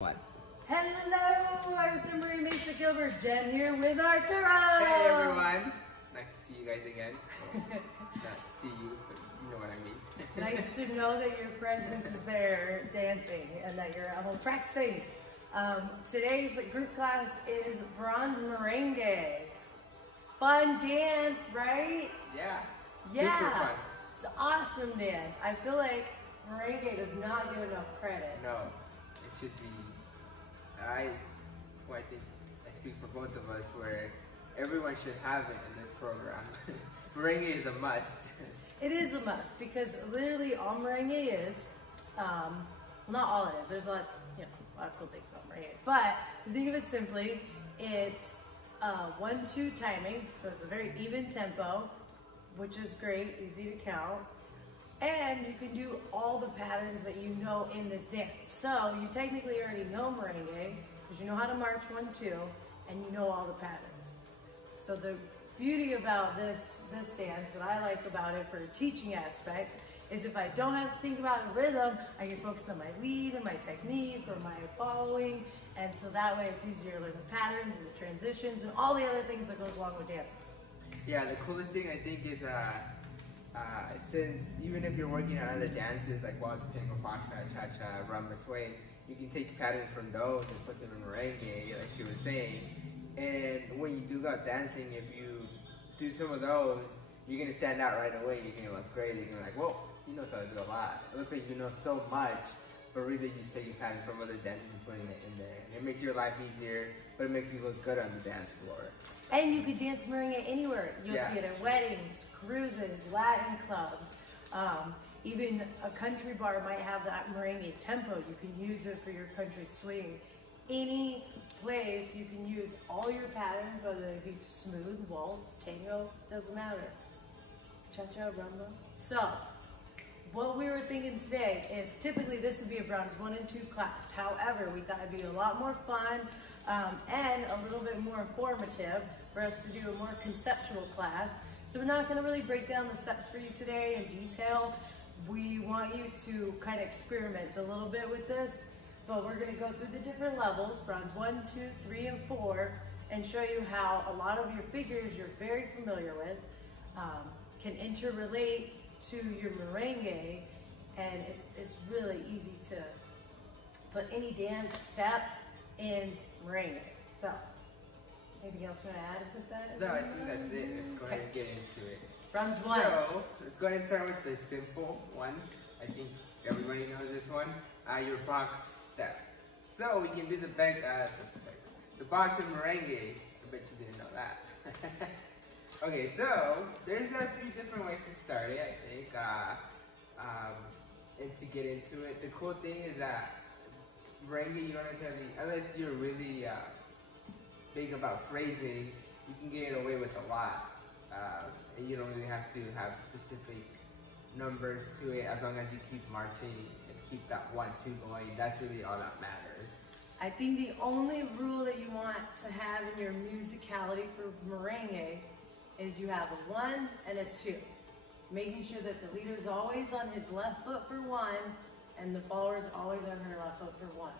What? Hello, I'm Merengue Gilbert. Jen here with Arturo. Hey everyone, nice to see you guys again. Well, not see you, but you know what I mean. Nice to know that your presence is there dancing and that you're at home practicing. Today's group class is bronze merengue. Fun dance, right? Yeah. Yeah. Super fun. It's an awesome dance. I feel like merengue does not get enough credit. No, it should be. I think I speak for both of us where everyone should have it in their program. Merengue is a must. It is a must because literally all merengue is, well, not all it is. There's a lot of cool things about merengue. But to think of it simply, it's 1-2 timing, so it's a very even tempo, which is great, easy to count. And you can do all the patterns that you know in this dance. So you technically already know merengue because you know how to march 1-2 and you know all the patterns. So the beauty about this dance, what I like about it for a teaching aspect, is if I don't have to think about a rhythm, I can focus on my lead and my technique or my following. And so that way it's easier to learn the patterns and the transitions and all the other things that goes along with dancing. Yeah, the coolest thing I think is since even if you're working on other dances like waltz, tango, foxtrot, cha-cha, rumba, swing, you can take patterns from those and put them in merengue, like she was saying. And when you do go dancing, if you do some of those, you're gonna stand out right away. You're gonna look great. You're gonna be like, whoa, you know how to do a lot. It looks like you know so much, but really you're taking patterns from other dances and putting it in there. And it makes your life easier, but it makes you look good on the dance floor. And you could dance merengue anywhere. You'll see it at weddings, cruises, Latin clubs. Even a country bar might have that merengue tempo. You can use it for your country swing. Any place you can use all your patterns, whether it be smooth, waltz, tango, doesn't matter. Cha-cha, rumba. So, what we were thinking today is typically this would be a bronze 1 and 2 class. However, we thought it'd be a lot more fun and a little bit more informative for us to do a more conceptual class. So we're not going to really break down the steps for you today in detail. We want you to kind of experiment a little bit with this, but we're going to go through the different levels, bronze 1, 2, 3, and 4, and show you how a lot of your figures you're very familiar with can interrelate to your merengue, and it's really easy to put any dance step in merengue. So, anything else you want to add with that? No, I think that's it. Let's go ahead and get into it. Bronze 1. So, let's go ahead and start with the simple one. I think everybody knows this one. Your box step. So, we can do the box of merengue. I bet you didn't know that. Okay, so, there's a few different ways to start it, I think. And to get into it. The cool thing is that merengue, you don't necessarily, unless you're really big about phrasing, you can get away with a lot. And you don't really have to have specific numbers to it as long as you keep marching and keep that 1-2 going. That's really all that matters. I think the only rule that you want to have in your musicality for merengue is you have a 1 and a 2. Making sure that the leader's always on his left foot for 1 and the follower's always on her left foot for 1.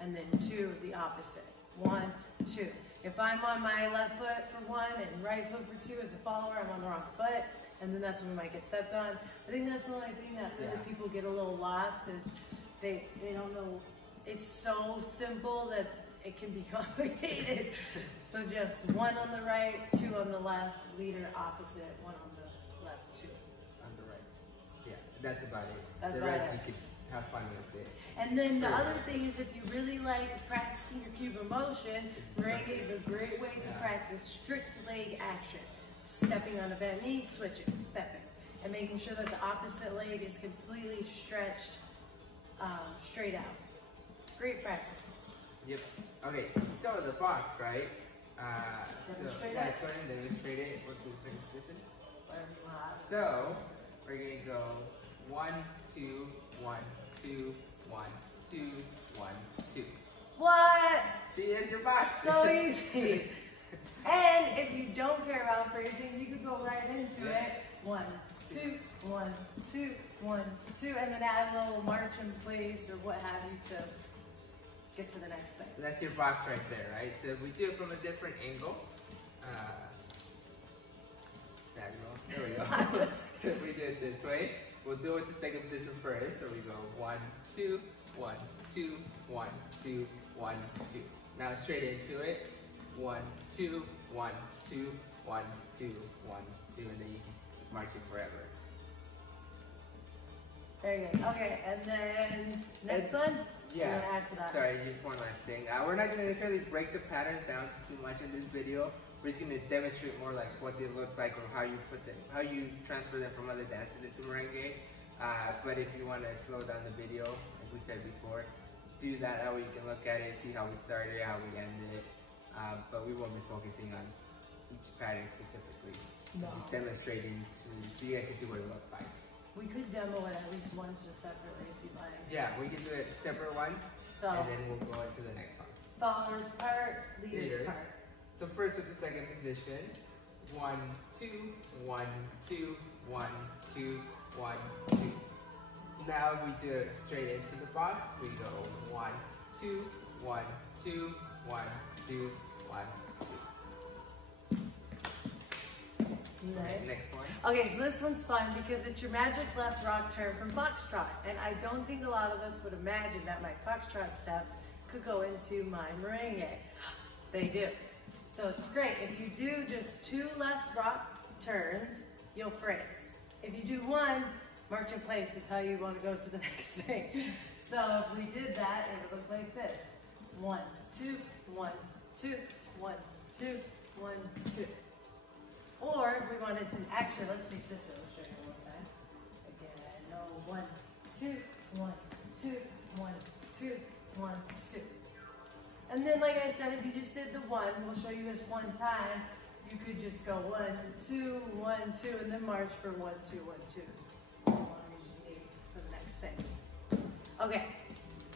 And then 2, the opposite. 1, 2. If I'm on my left foot for 1 and right foot for 2 as a follower, I'm on the wrong foot, and then that's when we might get stepped on. I think that's the only thing that really people get a little lost is they don't know. It's so simple that it can be complicated. So just 1 on the right, 2 on the left, leader opposite, 1 on the left, 2 on the right. Yeah, that's about it. That's the about rest it. you can have fun with it. And then the other thing is if you really like practicing your cube motion, merengue is a great way to practice strict leg action. Stepping on a bent knee, switching, stepping. And making sure that the opposite leg is completely stretched straight out. Great practice. Yep. Okay, so the box, right? Demonstrate yeah, it. let's go ahead and demonstrate it. We'll do the second position. Whatever you want. So, we're going to go 1, 2, 1, 2, 1, 2, 1, 2. What? See, there's your box. So easy. And if you don't care about phrasing, you could go right into it. 1, 2, 1, 2, 1, 2, and then add a little march in place or what have you to get to the next thing. That's your box right there, right? So if we do it from a different angle, there we go. So if we do it this way, we'll do it the second position first. So we go 1, 2, 1, 2, 1, 2, 1, 2. Now straight into it. 1, 2, 1, 2, 1, 2, 1, 2, and then you can march it forever. There you go. Okay, and then next one? Yeah. Add to that. Sorry, just one last thing. We're not going to necessarily break the patterns down too much in this video. We're just going to demonstrate more like what they look like or how you put them, how you transfer them from other dances into merengue. But if you want to slow down the video, like we said before, do that. That way you can look at it, see how we started, how we ended. But we won't be focusing on each pattern specifically. No. Just demonstrating so you guys can see what it looks like. We could demo it at least once just separately if you'd like. Yeah, we can do it separate ones, So, and then we'll go into the next one. followers part, leaders part. So first with the second position, 1, 2, 1, 2, 1, 2, 1, 2. Now if we do it straight into the box, we go 1, 2, 1, 2, 1, 2, 1, 2. Nice. Next one. Okay, so this one's fun because it's your magic left rock turn from foxtrot. And I don't think a lot of us would imagine that my foxtrot steps could go into my merengue. They do. So it's great. If you do just 2 left rock turns, you'll phrase. If you do 1, march in place until you want to go to the next thing. So if we did that, it would look like this. 1, 2, 1, 2, 1, 2, 1, 2. Or if we wanted to, actually, let's face this way. Let's show you one time. Again, no, 1, 2, 1, 2, 1, 2, 1, 2. And then, like I said, if you just did the 1, we'll show you this one time. You could just go 1, 2, 1, 2, and then march for 1, 2, 1, 2s. As long as you need for the next thing. Okay,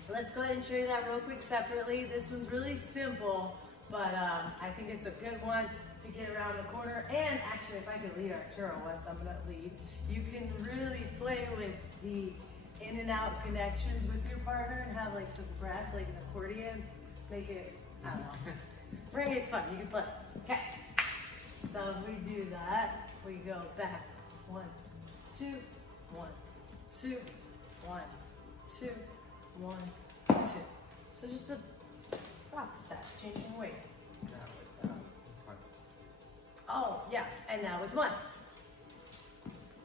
let's go ahead and show you that real quick separately. This one's really simple, but I think it's a good one to get around the corner. And actually, if I could lead Arturo once, I'm gonna lead. You can really play with the in and out connections with your partner and have like some breath, like an accordion. Make it, I don't know. Merengue is fun, you can play. Okay. So if we do that, we go back. 1, 2, 1, 2, 1, 2, 1, 2. So just a box step, changing weight. Oh, yeah, and now with 1.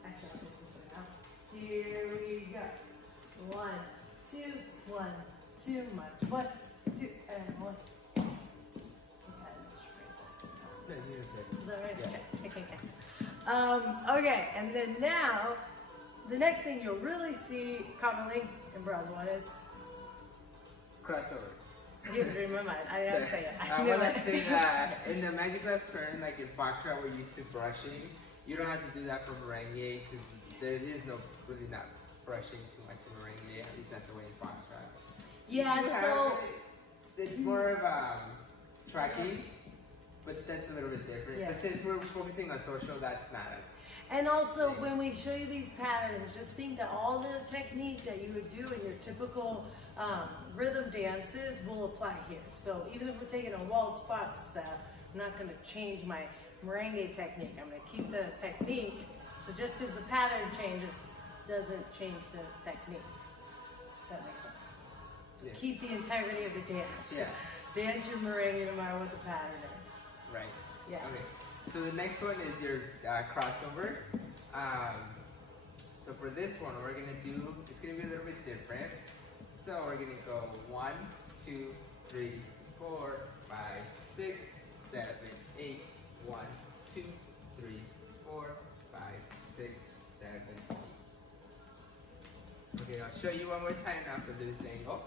Actually, I'll fix this one now. Here we go. 1, 2, 1, 2, march. 1, 2, and 1. Okay, is that right? Yeah. Okay. Okay, and then now, the next thing you'll really see commonly in Brazil is Crossovers. You read my mind. I gotta say it. I knew Well, it. I think in the magic left turn, like in foxtrot, we're used to brushing. You don't have to do that for merengue because there is no really not brushing too much in merengue. At least not the way in foxtrot. Yeah, so it's more of tracking, but that's a little bit different. Yeah. But since we're focusing on social, that's not it. and also when we show you these patterns, just think that all the technique that you would do in your typical rhythm dances will apply here. So even if we're taking a waltz box step, I'm not going to change my merengue technique. I'm going to keep the technique. So just because the pattern changes doesn't change the technique. That makes sense. So Yeah. keep the integrity of the dance. Yeah. Dance your merengue no matter what the pattern is. Right. Yeah. Okay. So the next one is your crossovers. So for this one, we're gonna do. It's gonna be a little bit different. So we're gonna go 1, 2, 3, 4, 5, 6, 7, 8. 1, 2, 3, 4, 5, 6, 7, 8. Okay, I'll show you one more time now for this angle.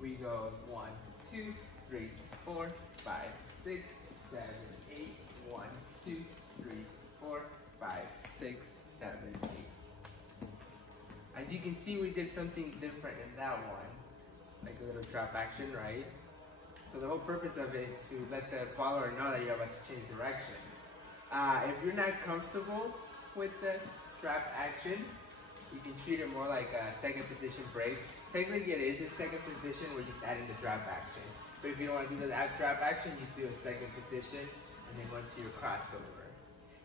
We go 1, 2, 3, 4, 5, 6, 7, 8. 1, 2, 3, 4, 5, 6, 7, 8. As you can see, we did something different in that one, like a little drop action, right? So the whole purpose of it is to let the follower know that you're about to change direction. If you're not comfortable with the drop action, you can treat it more like a second position break. Technically it is a second position, we're just adding the drop action. But if you don't want to do the drop action, you just do a second position and then go into your crossover.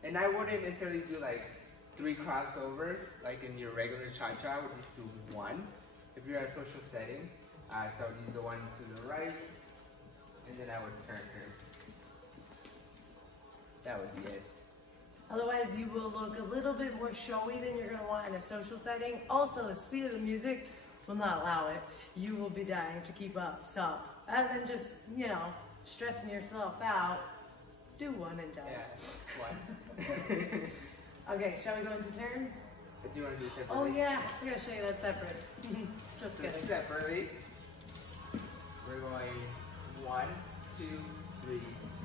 And I wouldn't necessarily do like 3 crossovers like in your regular cha-cha. I would just do 1 if you're at a social setting. So I would use the one to the right and then I would turn her. That would be it. Otherwise, you will look a little bit more showy than you're going to want in a social setting. Also, the speed of the music will not allow it. You will be dying to keep up. So, rather than just, you know, stressing yourself out, do 1 and done. Yeah, 1. Okay, shall we go into turns? But do you want to do it separately? Oh yeah, I gotta show you that separate. Just so kidding. Separately, we're going 1, 2, 3,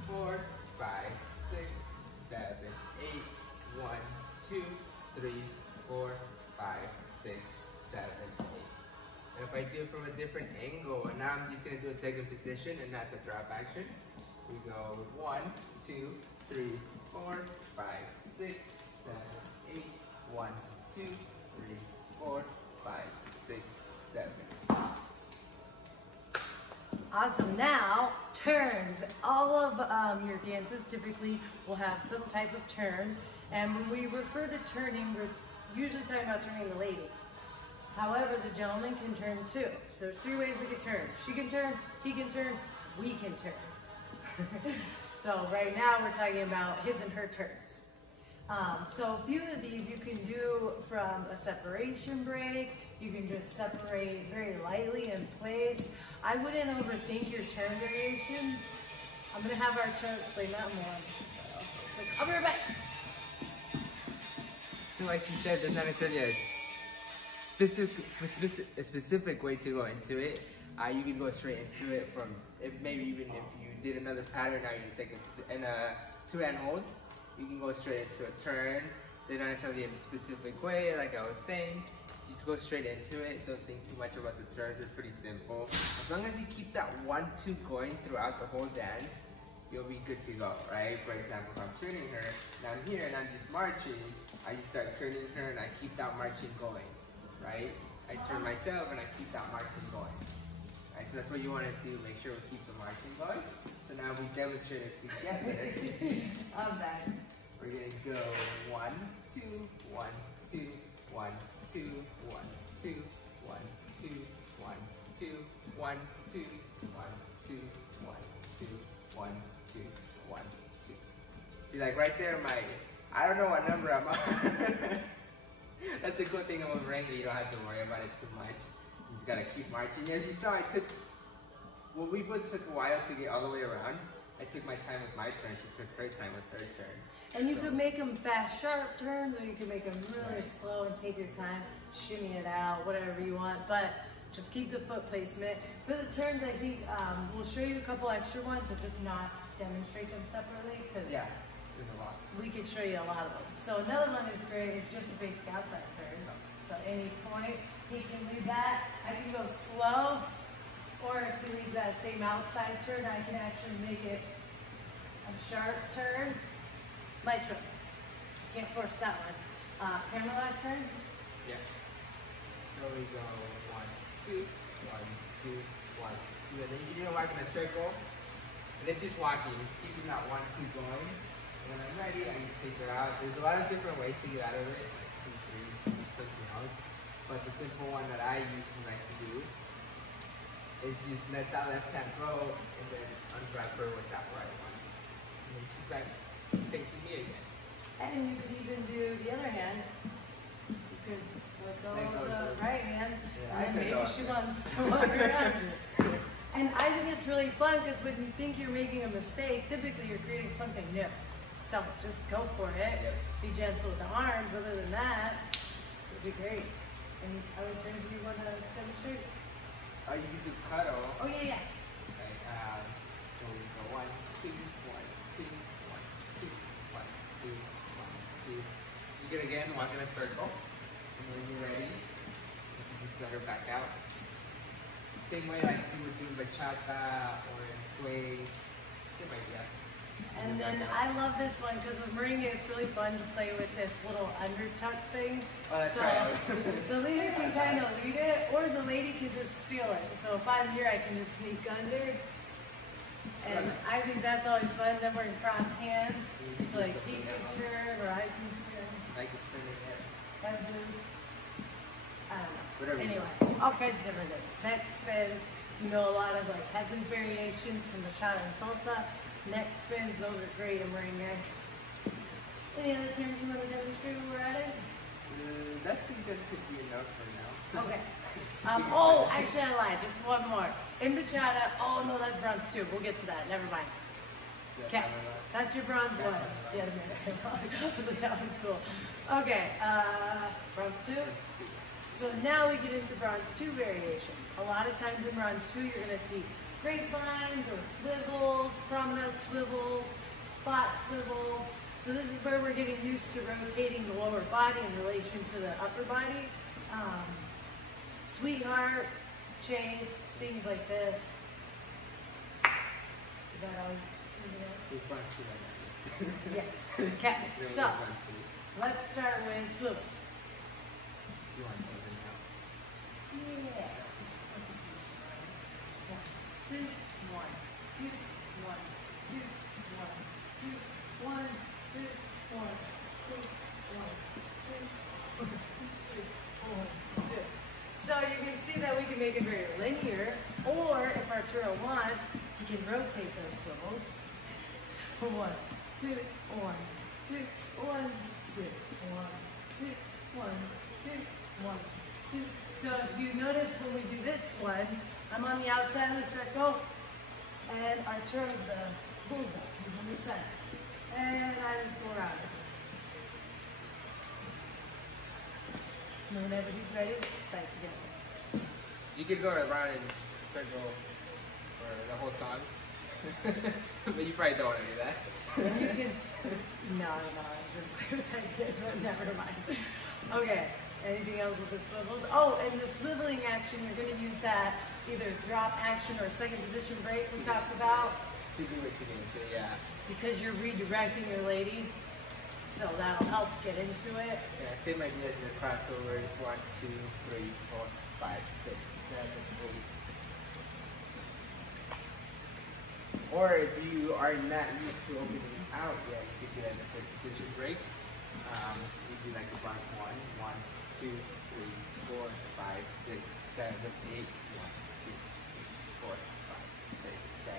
4, 5, 6, 7, 8, 1, 2, 3, 4, 5, 6, 7, 8. And if I do it from a different angle, and now I'm just going to do a second position and not the drop action. We go 1, 2, 3, 4, 5, 6, 7, 8, 1, 2, 3, 4, 5, 6, 7. Awesome. Now, turns. All of your dances typically will have some type of turn. And when we refer to turning, we're usually talking about turning the lady. However, the gentleman can turn too. So there's 3 ways we can turn. She can turn, he can turn, we can turn. So right now we're talking about his and her turns. So a few of these you can do from a separation break. You can just separate very lightly in place. I wouldn't overthink your turn variations. I'm going to have our turn explain that more. I'll be right back. So like she said, there's not necessarily a specific way to go into it. You can go straight into it from, maybe even if you did another pattern, now you take in a 2-hand hold, you can go straight into a turn. They're not necessarily in a specific way, like I was saying. Just go straight into it. Don't think too much about the turns. They're pretty simple. As long as you keep that 1-2 going throughout the whole dance, you'll be good to go, right? For example, if I'm turning her, and I'm here and I'm just marching, I just start turning her and I keep that marching going, right? I turn myself and I keep that marching going. Right, so that's what you want to do. Make sure we keep the marching going. So now we demonstrate it together. I'm back. We're gonna go 1, 2, 1, 2, 1, 2, 1, 2, 1, 2, 1, 2, 1, 2, 1, 2, 1, 2, 1, 2, 1, 2. See, like right there, I don't know what number I'm on. That's the good thing about Merengue. You don't have to worry about it too much. You just gotta keep marching. As you saw, well, we both took a while to get all the way around. I took my time with my turn. She took her time with her turn. And you could make them fast, sharp turns, or you could make them really slow and take your time, shimmy it out, whatever you want. But just keep the foot placement. For the turns, I think we'll show you a couple extra ones, but just not demonstrate them separately, because yeah, there's a lot. We could show you a lot of them. So another one that's great is just a basic outside turn. So any point, he can lead that. I can go slow, or if he leads that same outside turn, I can actually make it a sharp turn. My choice. Can't force that one. Pamela turns? Yeah. So we go 1, 2, 1, 2, 1, 2. And then you can walk in a circle. And it's just walking. It's keeping that 1, 2 going. And when I'm ready, I just take her out. There's a lot of different ways to get out of it. 2, 3, something else. But the simple one that I usually like to do is just let that left hand go and then unwrap her with that right one. And then she's back facing me again. And you could even do the other hand. You could let go of the right hand, and then maybe she wants to walk around. And I think it's really fun because when you think you're making a mistake, typically you're creating something new. So just go for it. Yep. Be gentle with the arms. Other than that, it'd be great. And how many turns do you want to demonstrate? You can do cuddle. Oh yeah, yeah. Okay, so we go 1, 2, 1, 2, 1, 2, 1, 2, 1, 2. You can again walk in a circle. And when you're ready, you can just let her back out. Same way like you would do bachata or in sway. Same idea. And then I love this one because with Merengue, it's really fun to play with this little undertuck thing. Oh, that's so right. the leader can kind of lead it, or the lady can just steal it. So if I'm here, I can just sneak under. And I think that's always fun. Then we're in cross hands. So like he can turn, or I can turn. I can turn it in. Head moves. I don't know. Whatever. Anyway, all kinds of different things. Neck spins. You know, a lot of like head loop variations from the cha and salsa. Neck spins, those are great in Merengue. Any other terms you want to demonstrate when we're at it? I think that should be enough for now. Okay. Oh, actually I lied. Just one more. In bachata. Oh no, that's bronze 2. We'll get to that. Never mind. Okay. That's your bronze 1. Yeah, I was like, that one's cool. Okay. Bronze 2. So now we get into bronze 2 variations. A lot of times in bronze 2, you're going to see grapevines or swivels, promenade swivels, spot swivels. So this is where we're getting used to rotating the lower body in relation to the upper body. Sweetheart, chase, things like this. Is that all? Yes. Okay. So let's start with swivels. Yeah. 1, 2, 1, 2, 1, 2, 1, 2, 1, 2, 1, 2, 1, 2, 1, 2, 1, 2. So you can see that we can make it very linear, or if Arturo wants, he can rotate those swivels. 1, 2, 1, 2, 1, 2, 1, 2, 1, 2, 1, 2. So if you notice when we do this one, I'm on the outside of the circle, and Arturo's the bullseye. He's on the center. And I just go around it. And whenever he's ready, side together. You could go around in a circle for the whole song. But you probably don't want to do that. You can, no, I guess, never mind. Okay, anything else with the swivels? Oh, and the swiveling action, you're going to use that either drop action or second position break we talked about. To do what you need to, yeah. Because you're redirecting your lady, so that'll help get into it. Yeah, same idea as the crossovers. 1, 2, 3, 4, 5, 6, 7, 8. Or if you are not used to opening out yet, you could do that in the first position break. You do like the box 1, 1, 2, 3, 4, 5, 6, 7, 8. 1, 2, 3, 4, 5, 6, 7,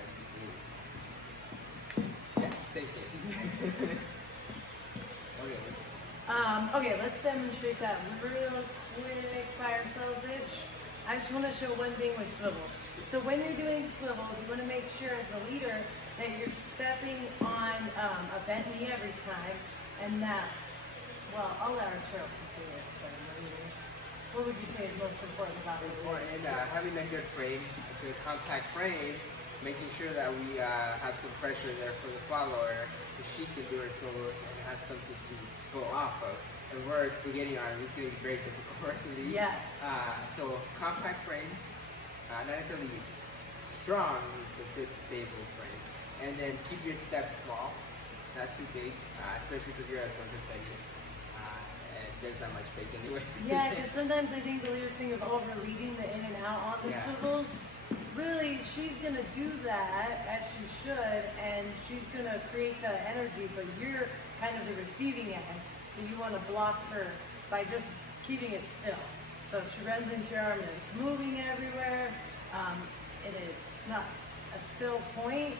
8. Yeah, same thing. Okay, let's demonstrate that real quick by ourselves-ish. I just want to show one thing with swivels. So when you're doing swivels, you want to make sure as the leader that you're stepping on a bent knee every time, and that, well, I'll let Arturo continue to explain the leaders. What would you say is most important about the leader? And having a good frame, a good contact frame, making sure that we have some pressure there for the follower so she can do her solos and have something to go off of. And we're spaghetti arm, it's going to be very difficult for us to lead. Yes. So compact frame, not necessarily strong, is a good stable frame. And then keep your steps small, not too big, especially because you're at a second. And there's not much space anyway. Yeah, because sometimes I think the leader's thing of over-leading the in and out on the swivels. Really, she's going to do that, as she should, and she's going to create the energy, but you're kind of the receiving end. So you want to block her by just keeping it still. So if she runs into your arm and it's moving everywhere, and it's not a still point,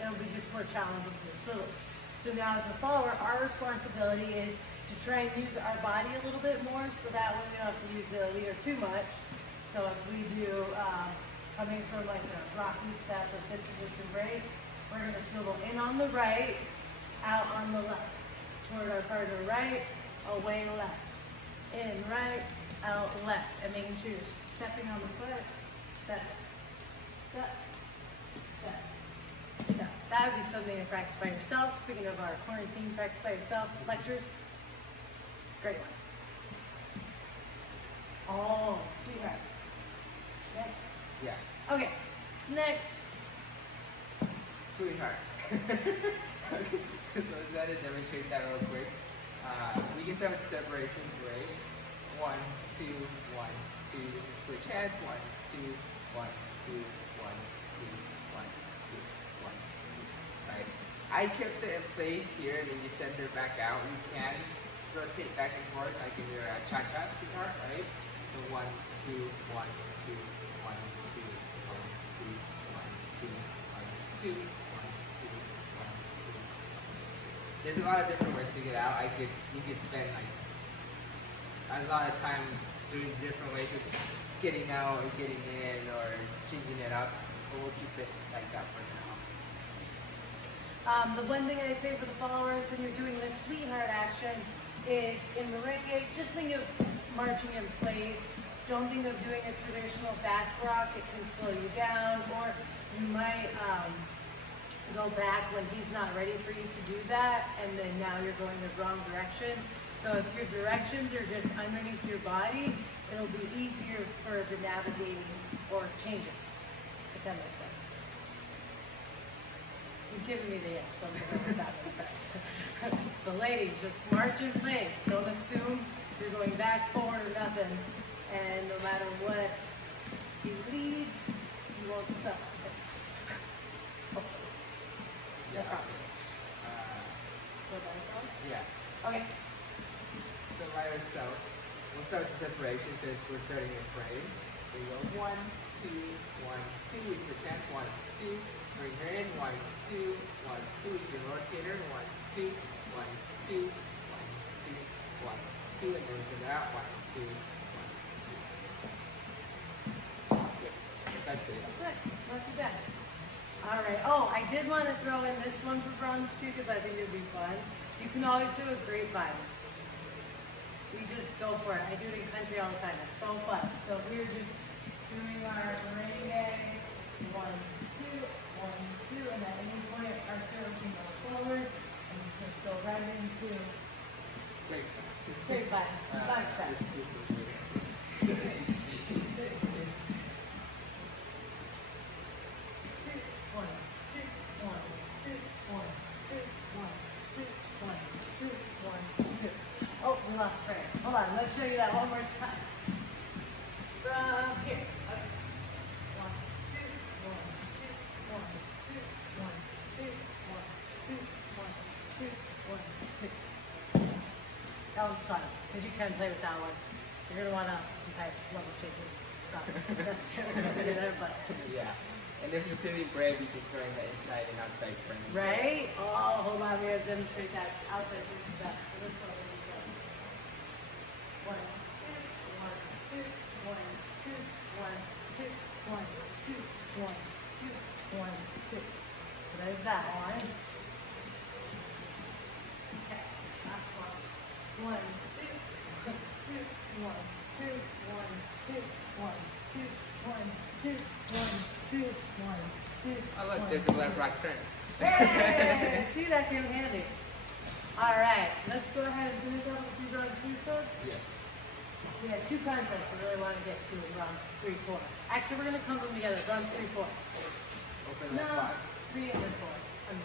it'll be just more challenging for the swivels. So now as a follower, our responsibility is to try and use our body a little bit more, so that way we don't have to use the leader too much. So if we do coming from like a rocking step or fifth position break, we're going to swivel in on the right, out on the left. Toward our partner right, away left. In right, out left. And making sure you're stepping on the foot. Step, step, step, step. That would be something to practice by yourself. Speaking of our quarantine, practice by yourself lectures. Great one. Oh, sweetheart. Next. Yeah. Okay, next. Sweetheart. So let's try to demonstrate that real quick. We can start with separation break. 1, 2, 1, 2. Switch hands. 1, 2, 1, 2, 1, 2, 1, 2, 1, 2. Right. I kept it in place here, and then you send her back out. You can rotate back and forth like in your cha-cha guitar, right? So 1, 2, 1, 2, 1, 2, 1, 2, 1, 2, 1, 2, 1, 2, 1, 2. There's a lot of different ways to get out. You could spend like a lot of time doing different ways of getting out and getting in or changing it up. But we'll keep it like that for now. The one thing I'd say for the followers when you're doing this sweetheart action is in merengue, just think of marching in place. Don't think of doing a traditional back rock. It can slow you down, or you might go back when he's not ready for you to do that, and then now you're going the wrong direction. So if your directions are just underneath your body, it'll be easier for the navigating or changes, if that makes sense. He's giving me the yes, so I'm going to know if that makes sense. So lady, just march in place. Don't assume you're going back, forward, or nothing. And no matter what he leads, you won't stop. No promises. So by yourself? Yeah. Okay. So by yourself, we'll start the separation since we're starting a frame. We go 1, 2, 1, 2. We switch hands. 1, 2. Bring her in. 1, 2, 1, 2. We can rotate her. 1, 2, 1, 2, 1, 2, 1, 2, and then we send it out. 1, 2, 1, 2. Good. That's it. That's it. Not too bad. All right. Oh, I did want to throw in this one for bronze too because I think it'd be fun. You can always do a grapevine. We just go for it. I do it in country all the time. It's so fun. So we're just doing our merengue. 1, 2, 1, 2, and at any point our turn can go forward and we can go right into grapevine. Box back. Oh, we lost frame. Hold on, let's show you that one more time. From here. Okay. 1, 2, 1, 2, 1, 2, 1, 2, 1, 2, 1, 2, 1, 2. That was fun, because you can play with that one. You're going to want to type level changes. Stop. That's supposed to be there, but. Yeah. And if you're feeling brave, you can turn the inside and outside frame. Right? Oh, hold on. We have to demonstrate that outside frame is back. So this one is good. 1, 2, 1, 2, 1, 2, 1, 2, 1, 2, 1, 2, 1, 2. So there's that one. Okay, last one. 1, 2, 2, 1, 2, 1, 2, 1, 2, 1, 2, 1, 2, 1, 2. I love different left right turn. Hey! See, that came handy. All right, let's go ahead and finish up with 2 bronze 3 steps. Yeah. We had 2 concepts we really want to get to in bronze 3, 4. Actually, we're going to clump them together. Bronze 3, 4. Open No, left 3 and then 4.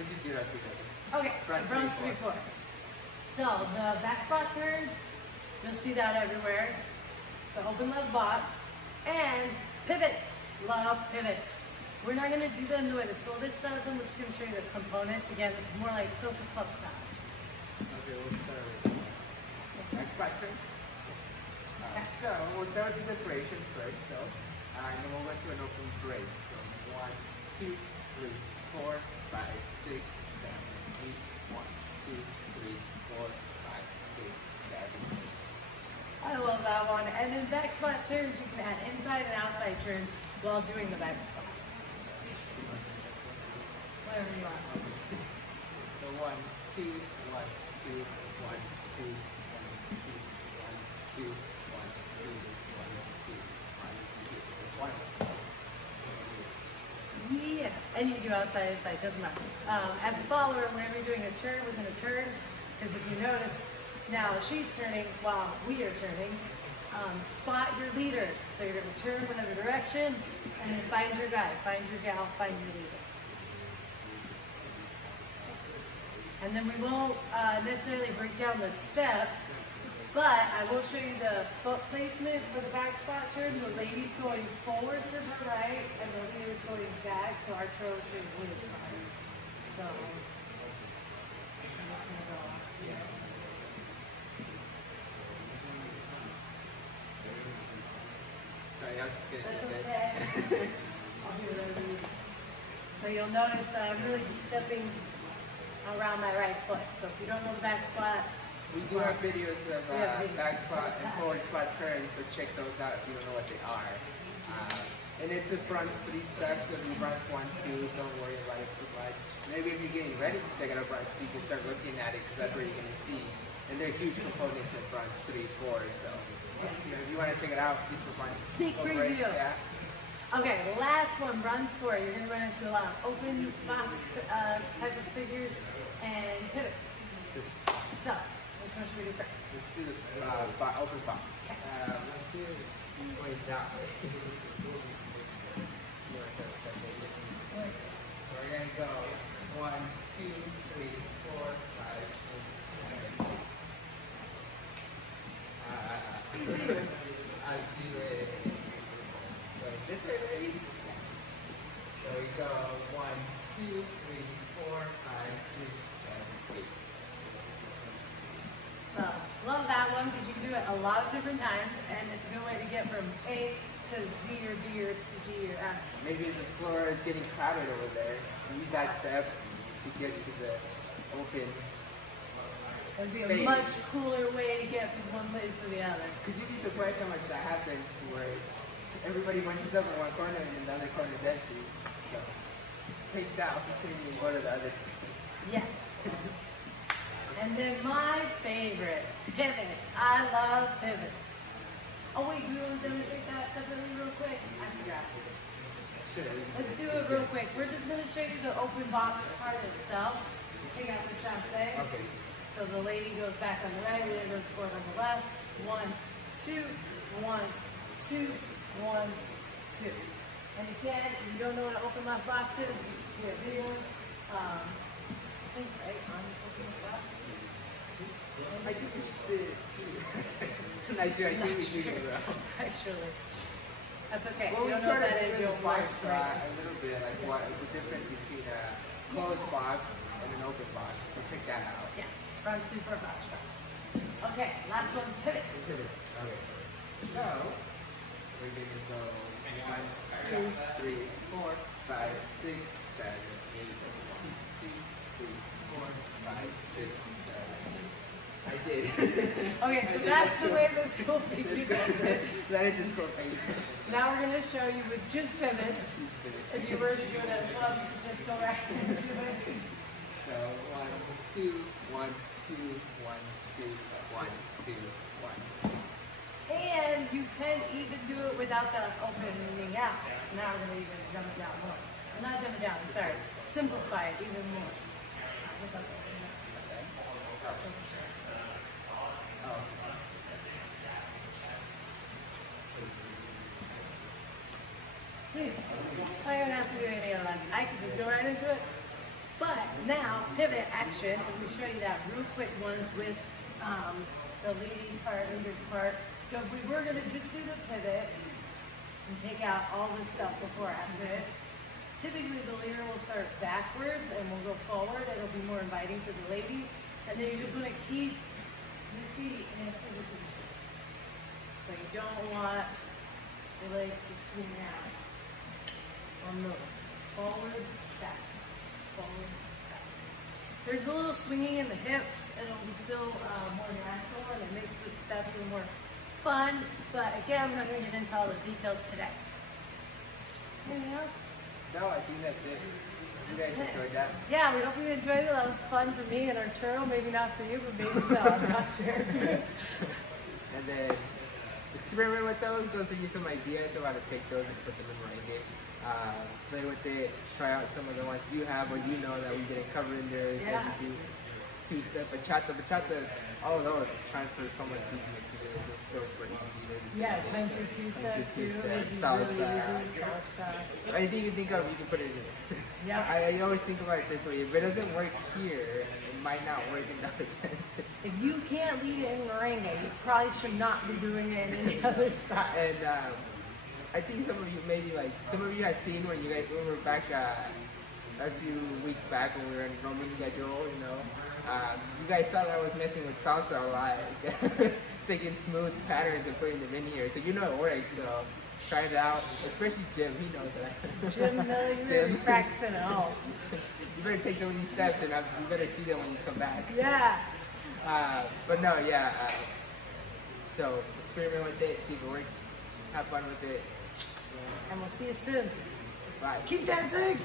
We can do that together. Okay, so bronze 3, 4. So the back spot turn, you'll see that everywhere. The open left box and pivots. Love pivots. We're not going to do them the way the syllabus does them. We're just going to show you the components. Again, this is more like social club style. Okay, we'll start with next back turn. So we'll start with the separation first, though, and then we'll go to an open break. So 1, 2, 3, 4, 5, 6, 7, 8, 1, 2, 3, 4, 5, 6, 7. I love that one. And then back spot turns, you can add inside and outside turns while doing the back spot. Whatever you want. So 1, 2, 1, 2, 1, 2, 1, 2, 1, 2, 1, 2, 1, 2, 1, 2, 1, 2, 1. Yeah, and you can do outside, inside, doesn't matter. As a follower, whenever you're doing a turn within a turn, because if you notice, now she's turning while we are turning. Spot your leader. So you're going to turn whatever direction, and then find your guy, find your gal, find your leader. And then we won't necessarily break down the step, but I will show you the foot placement for the back squat turn. The lady's going forward to her right, and the leader's going back, so our toe should move front. So, I'm just going to go here. Sorry, I was just That's gonna okay. I'll be ready. So you'll notice that I'm really stepping around my right foot. So if you don't know the back squat, we do have videos of videos. back squat and forward squat turns, so check those out if you don't know what they are. And it's a front 3 steps, so if you run 1, 2, don't worry about it too much. Maybe if you're getting ready to check out a front 2, you can start looking at it because that's where you're going to see. And they're huge components in fronts 3, 4, so if you want to check it out, just for fun. Sneak preview. Yeah. Okay, the last one, run square. You're going to run into a lot of open box type of figures and pivots. So, which one should we do first? Let's do the open box. Let's do it that way. So we're going to go 1, 2, 3, 4, 5, 6, 7, 8. I'll do it this way, maybe. So we go 1, 2, 3, 4, 5, 6, 7, 8. So, love that one because you can do it a lot of different times, and it's a good way to get from A to Z or B or to G or F. Maybe the floor is getting crowded over there, so use that step to get to the open. It would be a space. much cooler way to get from one place to the other. Because you'd be surprised how much that happens where everybody bunches up in one corner and then the other corner is empty. So take that opportunity and go to the other side. Yes. And then my favorite, pivots. I love pivots. Oh wait, do you want to demonstrate that separately real quick? I forgot. Sure. Let's do it real quick. We're just going to show you the open box part itself. Take out the chasse. Okay. So the lady goes back on the right, the other goes forward on the left. 1, 2, 1, 2, 1, 2. And again, if you don't know what an open left box is, we have videos. I think right on the open left box. I think we should. Not sure. I think we should go around. Actually, that's okay. Well, If we you don't know sort what of that is, did you'll the watch box right. a little bit, like what is the difference between a closed box and an open box. So check that out. Yeah, front 2 for a box start. Okay, last one, pivots. Okay. So we're gonna go 1, 2, 3, 4, 5, 6, 7, 8, 1, 2, 3, 4, 5, 6, 7, 8. I did. Okay, so that's the way the school figure does it. That is the school figure. Now we're going to show you with just pivots. If you were to do it at a club, you could just go right into it. So 1, 2, 1, 2, 1, 2, 1, 2, 1. And you can even do it without that opening out. So now we're going to even dumb it down more. Well, not dumb it down, I'm sorry. Simplify it even more. Without the opening out. Oh. Please, I don't have to do any of that. I can just go right into it. But now, pivot action, and we show you that real quick ones with the ladies part, leaders part. So if we were going to just do the pivot and take out all this stuff before after it, typically the leader will start backwards and we'll go forward. It'll be more inviting for the lady. And then you just want to keep your feet in a pivot position. So you don't want your legs to swing out or move. Forward, back. Forward, back. There's a little swinging in the hips. It'll feel more natural and it makes the step a little more fun. But again, we're not going to get into all the details today. Anything else? No, I think that's it. You guys enjoyed that? Yeah, we hope you enjoyed it. That was fun for me and Arturo. Maybe not for you, but maybe so. I'm not sure. And then experiment with those. Those give you some ideas of how to take those and put them in Merengue. Play with it. Try out some of the ones you have or you know that we didn't cover in there. Yeah. Do two-step, bachata, all of those transfer so much easier to do. It's so pretty easy. Yeah, country two-step too. It's Salsa. really easy. Salsa. Anything you think of, you can put it in there. Yeah. I always think about it this way. If it doesn't work here, it might not work in other dances. If you can't lead it in merengue, you probably should not be doing it in any other style. And I think some of you have seen when we were back a few weeks back when we were in Roman schedule, you know. You guys thought I was messing with salsa a lot, taking smooth patterns and putting them in here. So you know it works, so try it out. Especially Jim, he knows that. Jim really practicing at home. You better take some of these steps and you better see them when you come back. Yeah. But no, yeah. So experiment with it, see if it works, have fun with it. And we'll see you soon. Bye. Keep dancing!